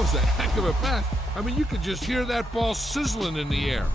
was a heck of a pass. I mean, you could just hear that ball sizzling in the air.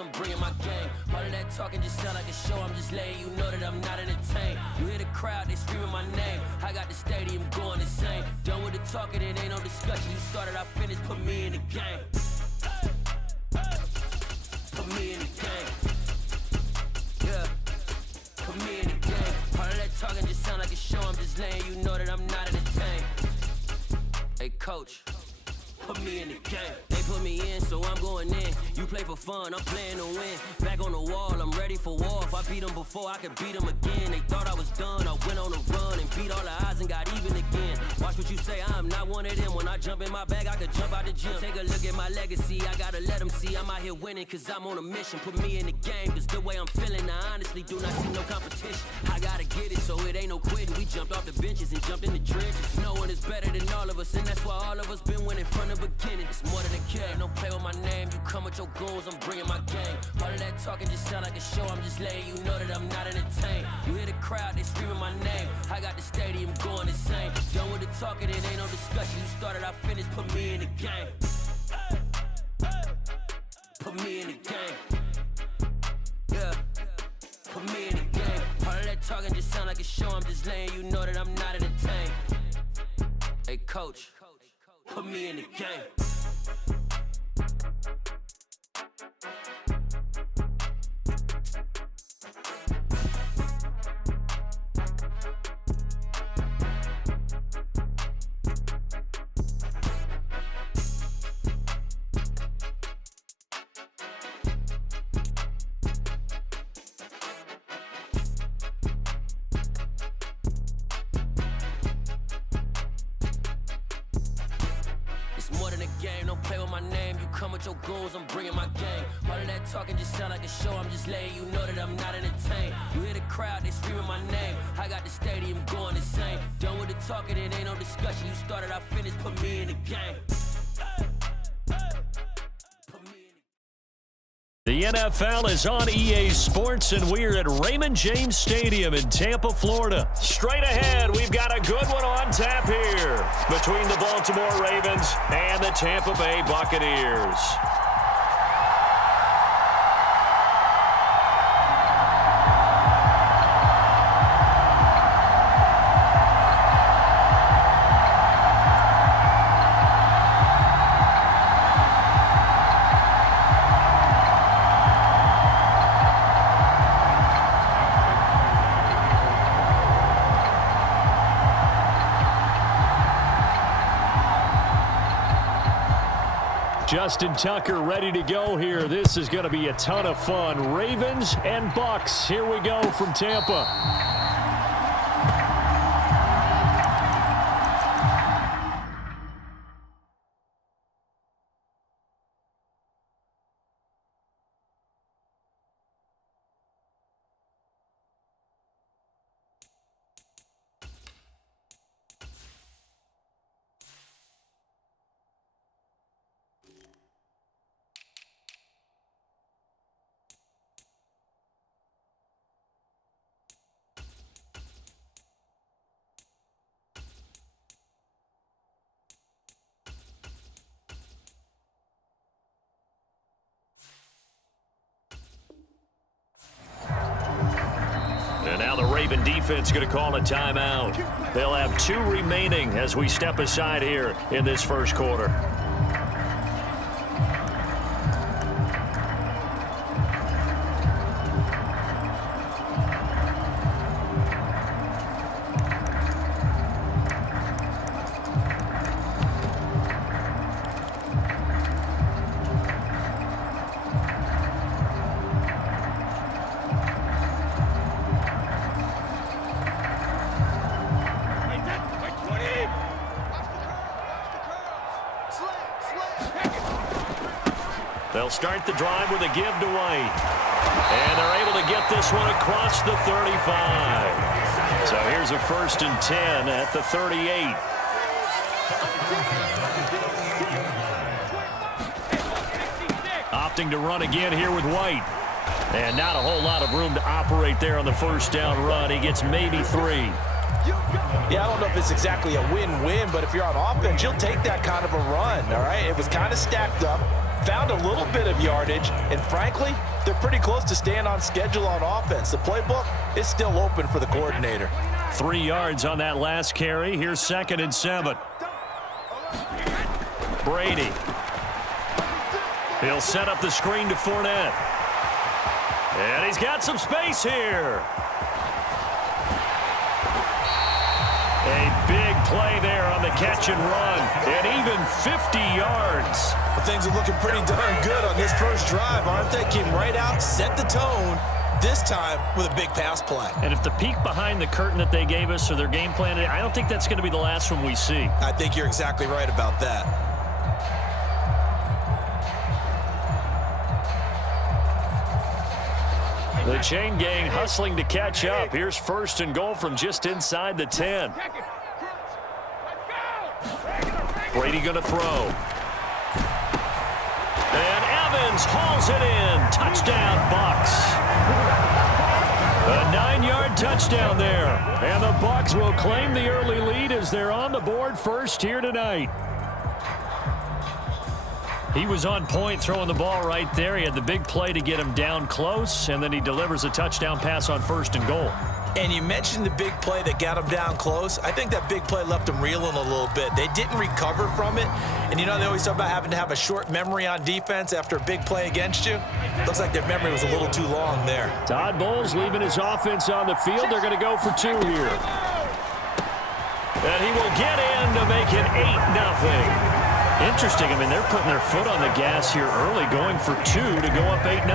I'm bringing my game. All of that talking just sound like a show. I'm just letting you know that I'm not entertained. You hear the crowd, they screaming my name. I got the stadium going insane. Done with the talking, it ain't no discussion. You started, I finished, put me in the game. Put me in the game. Yeah. Put me in the game. All of that talking just sound like a show. I'm just letting you know that I'm not entertained. Hey, coach. Put me in the game. They put me in, so I'm going in. You play for fun, I'm playing to win. Back on the wall, I'm ready for war. If I beat them before, I could beat them again. They thought I was done, I went on a run and beat all the odds and got even again. Watch what you say, I'm not one of them. When I jump in my bag, I could jump out the gym. Take a look at my legacy, I gotta let them see I'm out here winning, cause I'm on a mission. Put me in the game, cause the way I'm feeling, I honestly do not see no competition. I gotta get it, so it ain't no quitting. We jumped off the benches and jumped in the trenches. No one is better than all of us, and that's why all of us been winning from the beginning. It's more than a kid, don't play with my name. You come with your goons, I'm bringing my game. All of that talking just sound like a show. I'm just letting you know that I'm not entertained. You hear the crowd, they screaming my name. I got the stadium going insane. Done with the talking, it ain't no discussion. You started, I finished, put me in the game. Put me in the game. Yeah. Put me in the game. All of that talking just sound like a show. I'm just letting you know that I'm not entertained. Hey, coach. Put me in the game. Your goals, I'm bringing my game. All of that talking just sound like a show. I'm just letting you know that I'm not entertained. You hear the crowd, they screaming my name. I got the stadium going insane. Done with the talking, it ain't no discussion. You started, I finished, put me in the game. The NFL is on EA Sports, and we're at Raymond James Stadium in Tampa, Florida. Straight ahead, we've got a good one on tap here between the Baltimore Ravens and the Tampa Bay Buccaneers. Justin Tucker ready to go here. This is going to be a ton of fun. Ravens and Bucs. Here we go from Tampa. And now the Raven defense going to call a timeout. They'll have 2 remaining as we step aside here in this first quarter. Slow They'll start the drive with a give to White. And they're able to get this one across the 35. So here's a 1st and 10 at the 38. Opting to run again here with White. And not a whole lot of room to operate there on the 1st down run. He gets maybe 3. Yeah, I don't know if it's exactly a win-win, but if you're on offense, you'll take that kind of a run, all right? It was kind of stacked up, found a little bit of yardage, and frankly, they're pretty close to staying on schedule on offense. The playbook is still open for the coordinator. 3 yards on that last carry. Here's 2nd and 7. Brady. He'll set up the screen to Fournette. And he's got some space here. A big play there on the catch and run. And even 50 yards. Well, things are looking pretty darn good on this first drive, aren't they? Came right out, set the tone, this time with a big pass play. And if the peek behind the curtain that they gave us or their game plan, I don't think that's going to be the last one we see. I think you're exactly right about that. The chain gang hustling to catch up. Here's 1st and goal from just inside the 10. Brady going to throw. And Evans hauls it in. Touchdown, Bucs. A 9-yard touchdown there. And the Bucs will claim the early lead as they're on the board first here tonight. He was on point throwing the ball right there. He had the big play to get him down close, and then he delivers a touchdown pass on 1st and goal. And you mentioned the big play that got him down close. I think that big play left him reeling a little bit. They didn't recover from it. And you know, they always talk about having to have a short memory on defense after a big play against you. Looks like their memory was a little too long there. Todd Bowles leaving his offense on the field. They're going to go for 2 here. And he will get in to make it 8-0. Interesting. I mean, they're putting their foot on the gas here early, going for 2 to go up 8-0.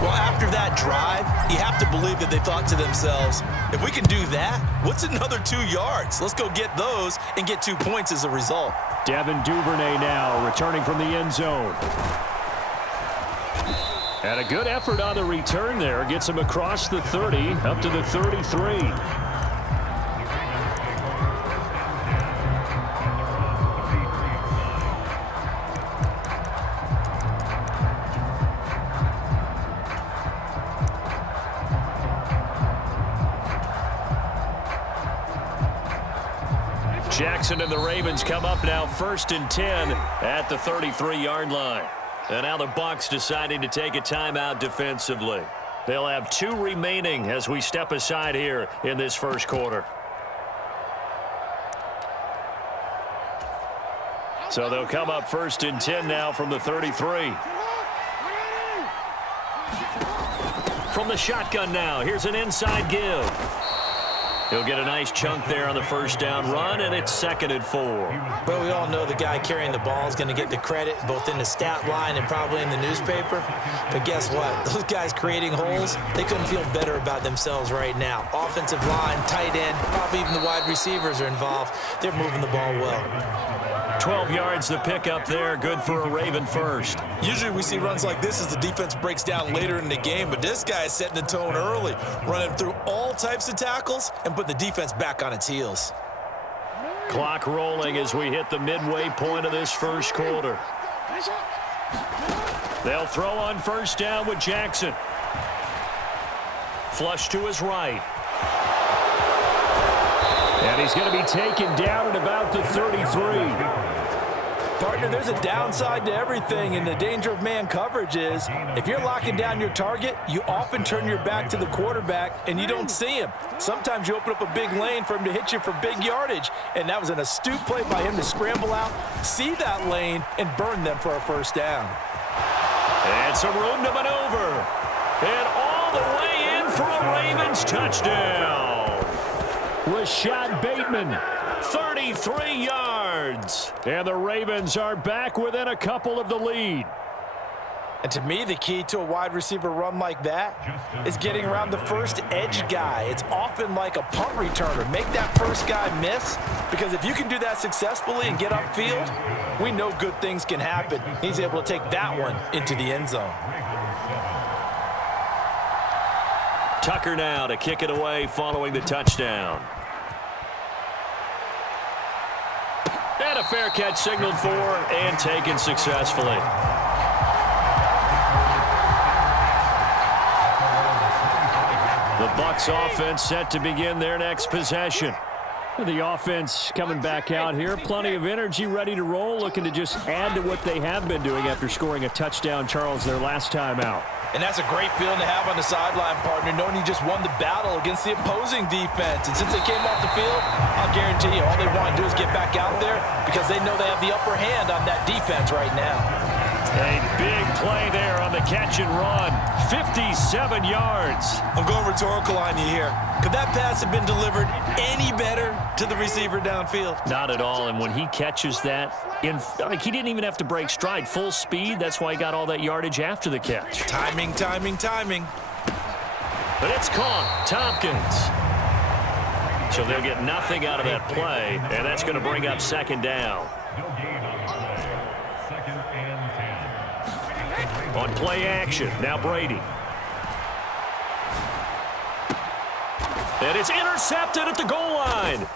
Well, after that drive, you have to believe that they thought to themselves, if we can do that, what's another 2 yards? Let's go get those and get 2 points as a result. Devin Duvernay now returning from the end zone. And a good effort on the return there. Gets him across the 30, up to the 33. Jackson and the Ravens come up now 1st and 10 at the 33-yard line. And now the Bucs deciding to take a timeout defensively. They'll have 2 remaining as we step aside here in this first quarter. So they'll come up 1st and 10 now from the 33. From the shotgun now, here's an inside give. He'll get a nice chunk there on the 1st down run, and it's 2nd and 4. Well, we all know the guy carrying the ball is going to get the credit both in the stat line and probably in the newspaper. But guess what? Those guys creating holes, they couldn't feel better about themselves right now. Offensive line, tight end, probably even the wide receivers are involved. They're moving the ball well. 12 yards the pickup there. Good for a Raven first. Usually we see runs like this as the defense breaks down later in the game, but this guy is setting the tone early, running through all types of tackles and putting the defense back on its heels. Clock rolling as we hit the midway point of this first quarter. They'll throw on 1st down with Jackson. Flush to his right. And he's going to be taken down at about the 33. Partner, there's a downside to everything, and the danger of man coverage is if you're locking down your target, you often turn your back to the quarterback and you don't see him. Sometimes you open up a big lane for him to hit you for big yardage, and that was an astute play by him to scramble out, see that lane, and burn them for a 1st down. And some room to maneuver. And all the way in for a Ravens touchdown. Rashad Bateman, 33 yards. And the Ravens are back within a couple of the lead. And to me, the key to a wide receiver run like that is getting around the first edge guy. It's often like a punt returner. Make that first guy miss, because if you can do that successfully and get upfield, we know good things can happen. He's able to take that one into the end zone. Tucker now to kick it away following the touchdown. And a fair catch signaled for and taken successfully. The Bucs offense set to begin their next possession. The offense coming back out here. Plenty of energy, ready to roll, looking to just add to what they have been doing after scoring a touchdown, Charles, their last time out. And that's a great feeling to have on the sideline, partner, knowing you just won the battle against the opposing defense. And since they came off the field, I'll guarantee you all they want to do is get back out there because they know they have the upper hand on that defense right now. A big play there on the catch and run. 57 yards. I'm going rhetorical on you here. Could that pass have been delivered any better to the receiver downfield? Not at all, and when he catches that, he didn't even have to break stride. Full speed, that's why he got all that yardage after the catch. Timing, timing, timing. But it's caught. Tompkins. So they'll get nothing out of that play, and that's going to bring up second down. On play action, now Brady. And it's intercepted at the goal line.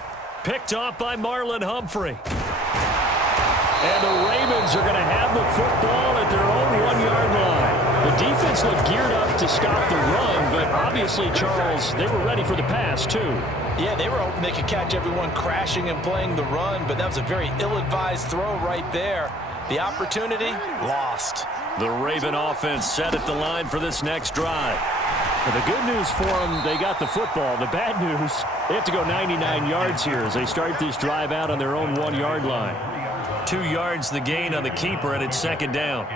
Picked off by Marlon Humphrey. And the Ravens are going to have the football at their own 1-yard line. The defense looked geared up to stop the run, but obviously, Charles, they were ready for the pass, too. Yeah, they were hoping they could catch everyone crashing and playing the run, but that was a very ill-advised throw right there. The opportunity, lost. The Raven offense set at the line for this next drive. Well, the good news for them, they got the football. The bad news, they have to go 99 yards here as they start this drive out on their own 1-yard line. 2 yards the gain on the keeper, and it's second down.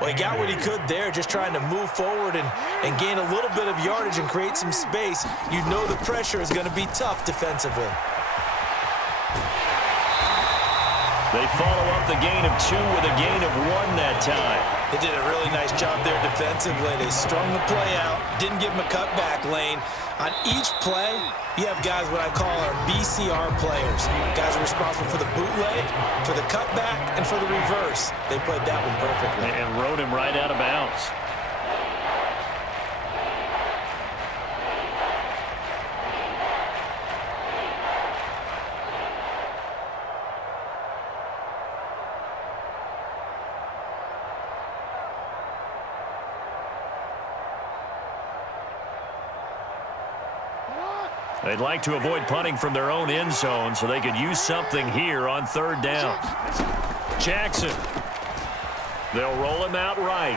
Well, he got what he could there, just trying to move forward and gain a little bit of yardage and create some space. You know the pressure is going to be tough defensively. They follow up the gain of 2 with a gain of 1 that time. They did a really nice job there defensively. They strung the play out, didn't give him a cutback lane. On each play, you have guys what I call our BCR players. Guys are responsible for the bootleg, for the cutback, and for the reverse. They played that one perfectly. And rode him right out of bounds. They'd like to avoid punting from their own end zone so they could use something here on third down. Jackson. They'll roll him out right.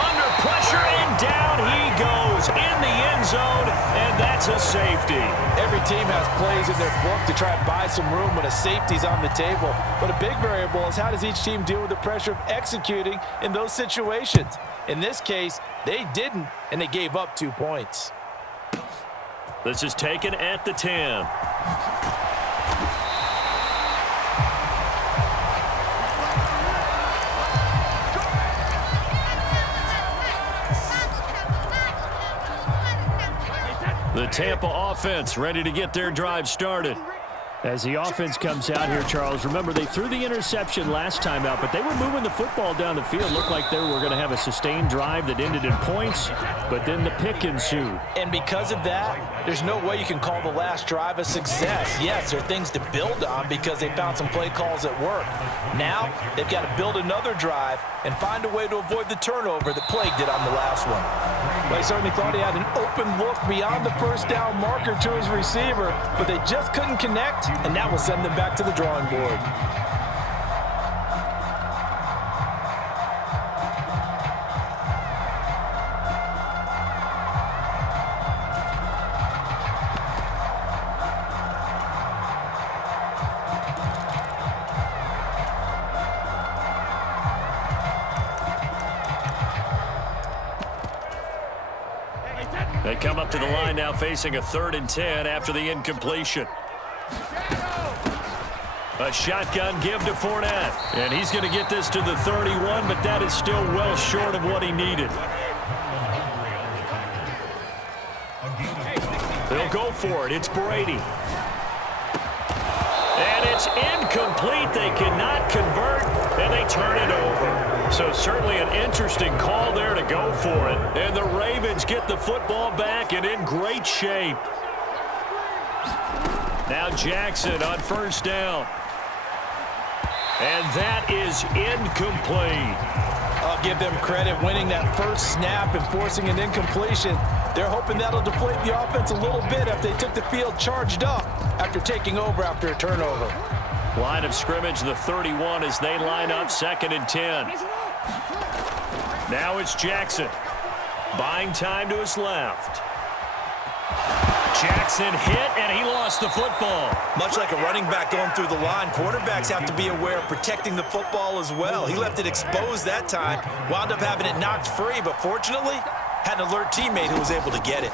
Under pressure, and down he goes in the end zone, and that's a safety. Every team has plays in their book to try and buy some room when a safety's on the table. But a big variable is how does each team deal with the pressure of executing in those situations? In this case, they didn't, and they gave up 2 points. This is taken at the 10. The Tampa offense ready to get their drive started. As the offense comes out here, Charles, remember they threw the interception last time out, but they were moving the football down the field. Looked like they were going to have a sustained drive that ended in points, but then the pick ensued. And because of that, there's no way you can call the last drive a success. Yes, there are things to build on because they found some play calls that work. Now, they've got to build another drive and find a way to avoid the turnover that plagued it on the last one. Well, he certainly thought he had an open look beyond the first down marker to his receiver, but they just couldn't connect, and that will send them back to the drawing board. They come up to the line now facing a 3rd and 10 after the incompletion. A shotgun give to Fournette. And he's going to get this to the 31, but that is still well short of what he needed. They'll go for it. It's Brady. And it's incomplete. They cannot convert, and they turn it over. So certainly an interesting call there to go for it. And the Ravens get the football back and in great shape. Now Jackson on first down. And that is incomplete. I'll give them credit winning that first snap and forcing an incompletion. They're hoping that'll deflate the offense a little bit if they took the field charged up after taking over after a turnover. Line of scrimmage, the 31 as they line up 2nd and 10. Now it's Jackson. Buying time to his left. Jackson hit, and he lost the football. Much like a running back going through the line, quarterbacks have to be aware of protecting the football as well. He left it exposed that time, wound up having it knocked free, but fortunately, had an alert teammate who was able to get it.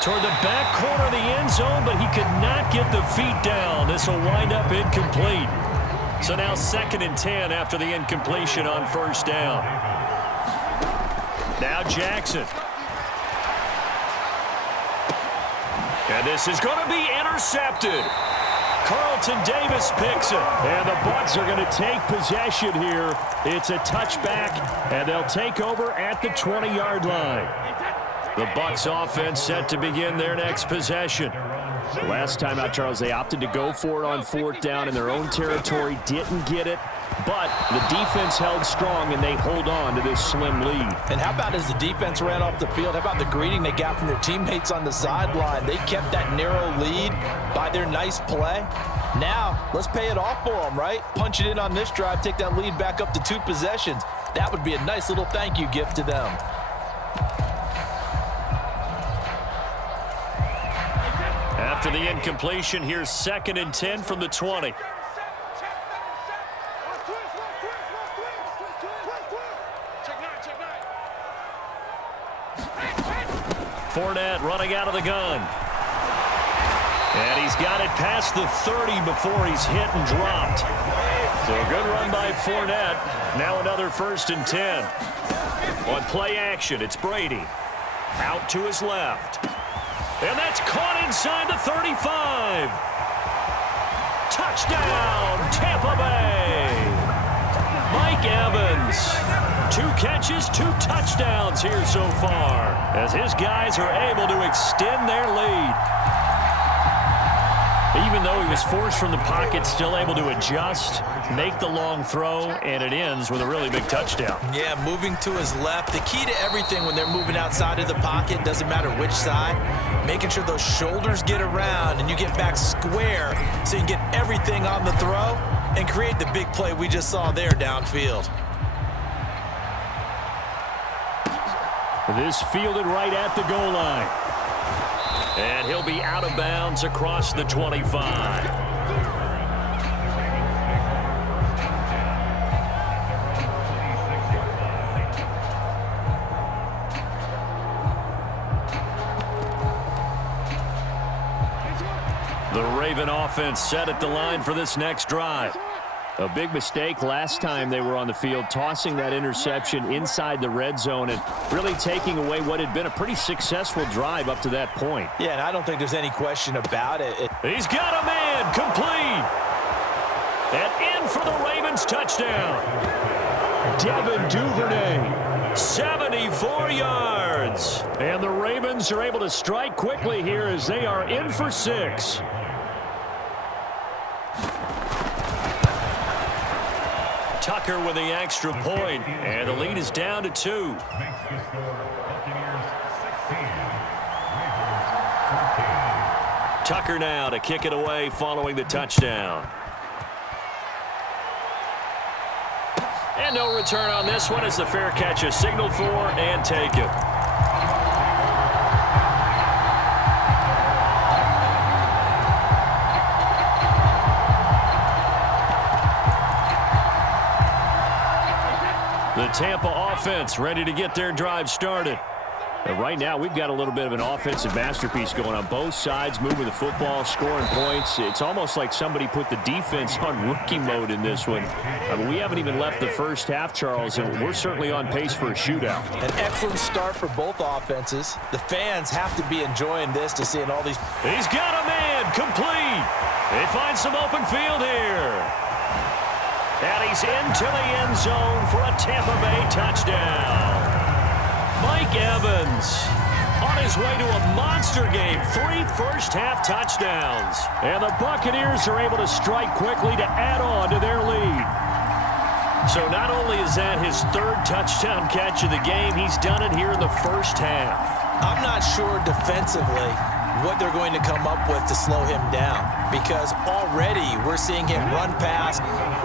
Toward the back corner of the end zone, but he could not get the feet down. This will wind up incomplete. So now 2nd and 10 after the incompletion on first down. Now Jackson. And this is going to be intercepted. Carlton Davis picks it. And the Bucs are going to take possession here. It's a touchback, and they'll take over at the 20-yard line. The Bucs offense set to begin their next possession. Last time out, Charles, they opted to go for it on 4th down in their own territory. Didn't get it, but the defense held strong, and they hold on to this slim lead. And how about as the defense ran off the field, how about the greeting they got from their teammates on the sideline? They kept that narrow lead by their nice play. Now, let's pay it off for them, right? Punch it in on this drive, take that lead back up to 2 possessions. That would be a nice little thank you gift to them. After the incompletion, here's 2nd and 10 from the 20. Fournette running out of the gun. And he's got it past the 30 before he's hit and dropped. So a good run by Fournette. Now another 1st and 10. On play action, it's Brady. Out to his left. And that's caught inside the 35. Touchdown, Tampa Bay. Mike Evans. 2 catches, 2 touchdowns here so far, as his guys are able to extend their lead. Even though he was forced from the pocket, still able to adjust, make the long throw, and it ends with a really big touchdown. Yeah, moving to his left. The key to everything when they're moving outside of the pocket, doesn't matter which side, making sure those shoulders get around and you get back square so you can get everything on the throw and create the big play we just saw there downfield. This fielded right at the goal line. And he'll be out of bounds across the 25. The Raven offense set at the line for this next drive. A big mistake last time they were on the field, tossing that interception inside the red zone and really taking away what had been a pretty successful drive up to that point. Yeah, and I don't think there's any question about it. He's got a man, complete. And in for the Ravens touchdown. Devin Duvernay, 74 yards. And the Ravens are able to strike quickly here as they are in for 6. Tucker with the extra point, and the lead is down to 2. Tucker now to kick it away following the touchdown. And no return on this one as the fair catch is signaled for and taken. The Tampa offense ready to get their drive started. And right now, we've got a little bit of an offensive masterpiece going on both sides, moving the football, scoring points. It's almost like somebody put the defense on rookie mode in this one. I mean, we haven't even left the first half, Charles, and we're certainly on pace for a shootout. An excellent start for both offenses. The fans have to be enjoying this to seeing all these. He's got a man complete. They find some open field here. And he's into the end zone for a Tampa Bay touchdown. Mike Evans on his way to a monster game. 3 first-half touchdowns. And the Buccaneers are able to strike quickly to add on to their lead. So not only is that his 3rd touchdown catch of the game, he's done it here in the first half. I'm not sure defensively what they're going to come up with to slow him down, because already we're seeing him run past,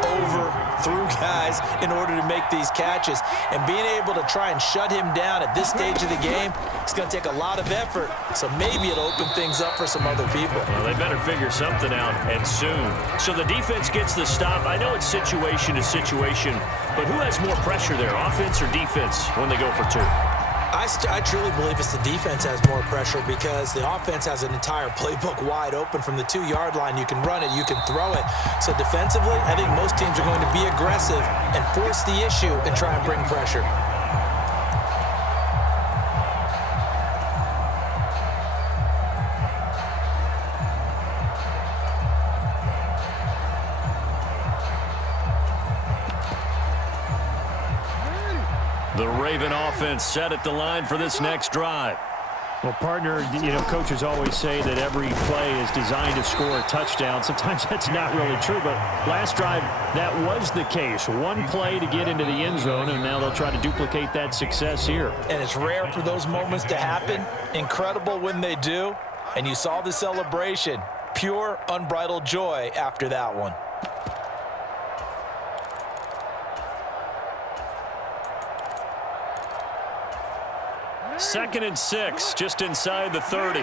over, through guys in order to make these catches. And being able to try and shut him down at this stage of the game, it's going to take a lot of effort. So maybe it'll open things up for some other people. Well, they better figure something out, and soon. So the defense gets the stop. I know it's situation to situation, but who has more pressure there, offense or defense, when they go for 2? I truly believe it's the defense has more pressure, because the offense has an entire playbook wide open from the 2-yard line. You can run it, you can throw it. So defensively, I think most teams are going to be aggressive and force the issue and try and bring pressure. The Raven offense set at the line for this next drive. Well, partner, coaches always say that every play is designed to score a touchdown. Sometimes that's not really true, but last drive, that was the case. 1 play to get into the end zone, and now they'll try to duplicate that success here. And it's rare for those moments to happen. Incredible when they do. And you saw the celebration. Pure, unbridled joy after that one. Second and 6, just inside the 30.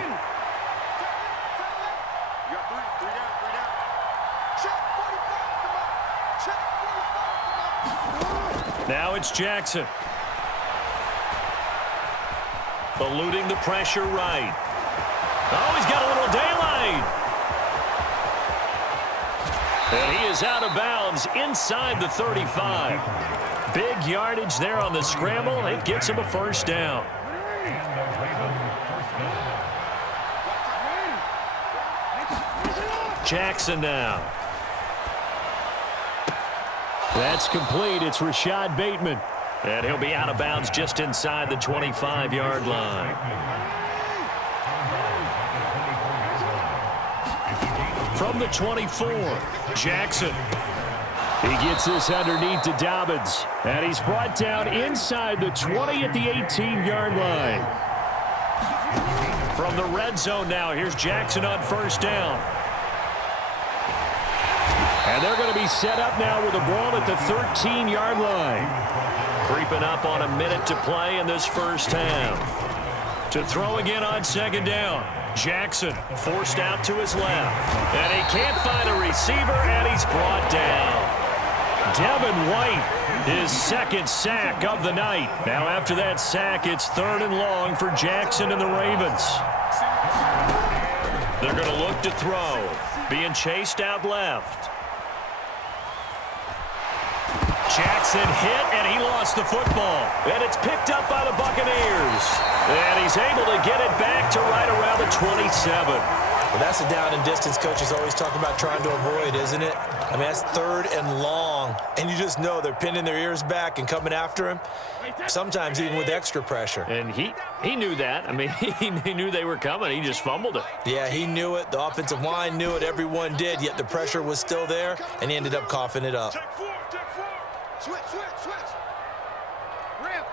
Now it's Jackson. Eluding the pressure right. Oh, he's got a little daylight. And he is out of bounds inside the 35. Big yardage there on the scramble. It gets him a first down. Jackson now. That's complete. It's Rashad Bateman. And he'll be out of bounds just inside the 25-yard line. From the 24, Jackson. He gets this underneath to Dobbins. And he's brought down inside the 20 at the 18-yard line. From the red zone now, here's Jackson on first down. And they're going to be set up now with the ball at the 13-yard line. Creeping up on a minute to play in this first half. To throw again on second down. Jackson forced out to his left. And he can't find a receiver, and he's brought down. Devin White, his second sack of the night. Now after that sack, it's 3rd and long for Jackson and the Ravens. They're going to look to throw. Being chased out left. Jackson hit, and he lost the football. And it's picked up by the Buccaneers. And he's able to get it back to right around the 27. Well, that's the down and distance coaches always talk about trying to avoid, isn't it? I mean, that's 3rd and long. And you just know they're pinning their ears back and coming after him, sometimes even with extra pressure. And he knew that. I mean, he knew they were coming. He just fumbled it. Yeah, he knew it. The offensive line knew it. Everyone did, yet the pressure was still there, and he ended up coughing it up. Switch. Ramp.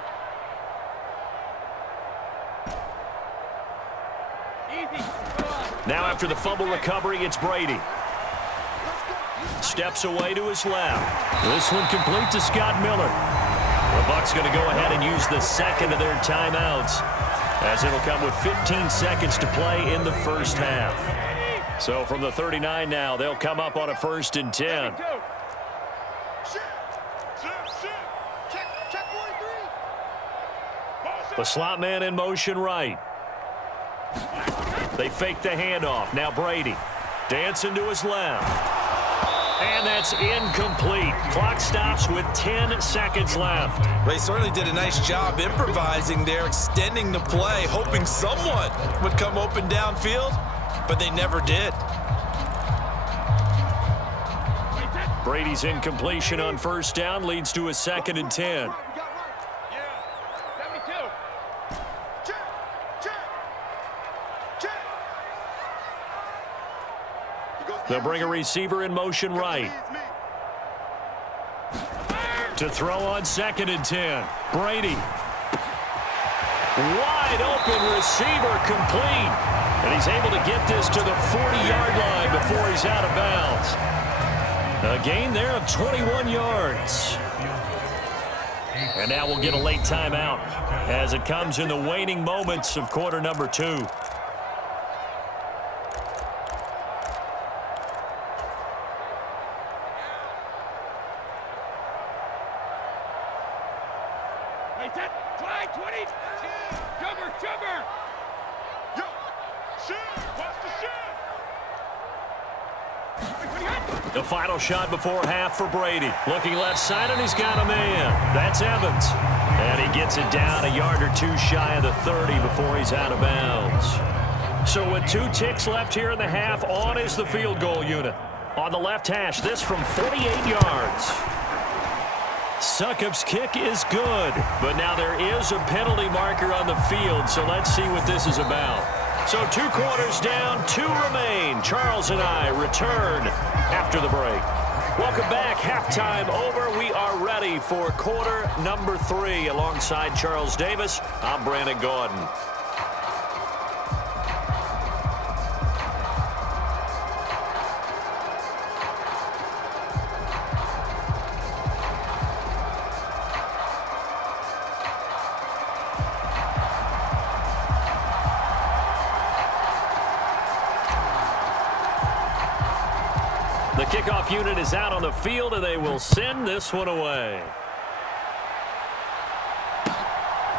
Easy. Now after the fumble recovery, it's Brady. Steps away to his left. This one complete to Scott Miller. The Bucs going to go ahead and use the second of their timeouts, as it'll come with 15 seconds to play in the first half. So from the 39 now, they'll come up on a 1st and 10. Check 43. Ball The slot man in motion right. They fake the handoff. Now Brady dancing to his left. And that's incomplete. Clock stops with 10 seconds left. They certainly did a nice job improvising there, extending the play, hoping someone would come open downfield, but they never did. Brady's incompletion on first down leads to a 2nd and 10. They'll bring a receiver in motion right. To throw on 2nd and 10. Brady. Wide open receiver complete. And he's able to get this to the 40-yard line before he's out of bounds. A gain there of 21 yards. And now we'll get a late timeout as it comes in the waning moments of quarter number 2. The final shot before half for Brady. Looking left side, and he's got a man. That's Evans. And he gets it down a yard or two shy of the 30 before he's out of bounds. So with 2 ticks left here in the half, on is the field goal unit. On the left hash, this from 48 yards. Succop's kick is good, but now there is a penalty marker on the field, so let's see what this is about. So 2 quarters down, 2 remain. Charles and I return after the break. Welcome back. Halftime over. We are ready for quarter number 3. Alongside Charles Davis, I'm Brandon Gordon. The kickoff unit is out on the field, and they will send this one away.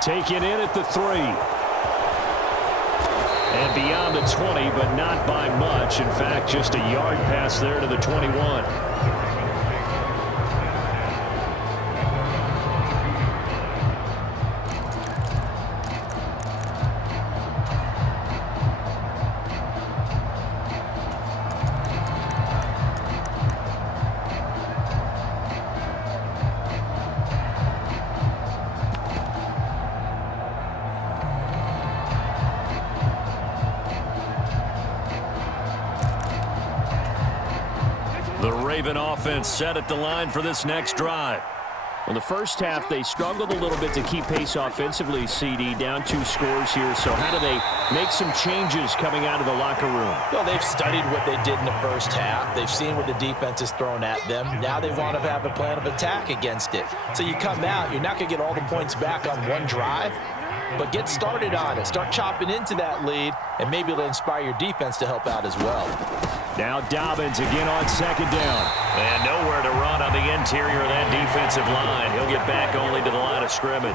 Taken in at the 3. And beyond the 20, but not by much. In fact, just a yard pass there to the 21. The Raven offense set at the line for this next drive. Well, the first half, they struggled a little bit to keep pace offensively, CD, down 2 scores here. So how do they make some changes coming out of the locker room? Well, they've studied what they did in the first half. They've seen what the defense has thrown at them. Now they want to have a plan of attack against it. So you come out, you're not going to get all the points back on one drive, but get started on it. Start chopping into that lead, and maybe it'll inspire your defense to help out as well. Now Dobbins again on 2nd down. And nowhere to run on the interior of that defensive line. He'll get back only to the line of scrimmage.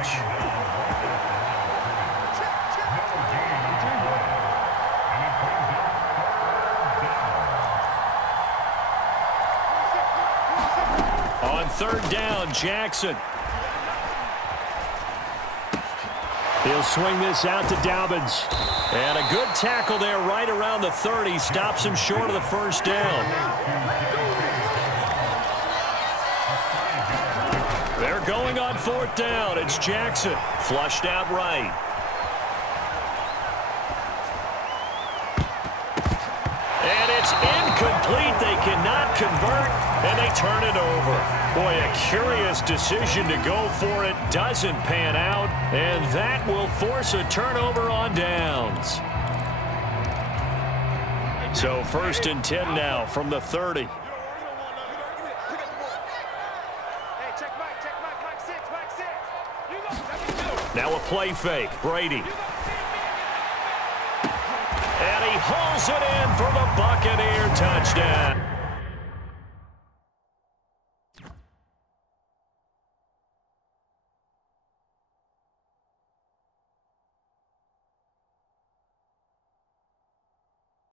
On 3rd down, Jackson. He'll swing this out to Dobbins. And a good tackle there right around the 30. Stops him short of the first down. They're going on 4th down. It's Jackson. Flushed out right. And it's incomplete. They cannot convert, and they turn it over. Boy, a curious decision to go for it. Doesn't pan out, and that will force a turnover on downs. So 1st and 10 now from the 30. Now a play fake. Brady. And he hauls it in for the Buccaneer touchdown.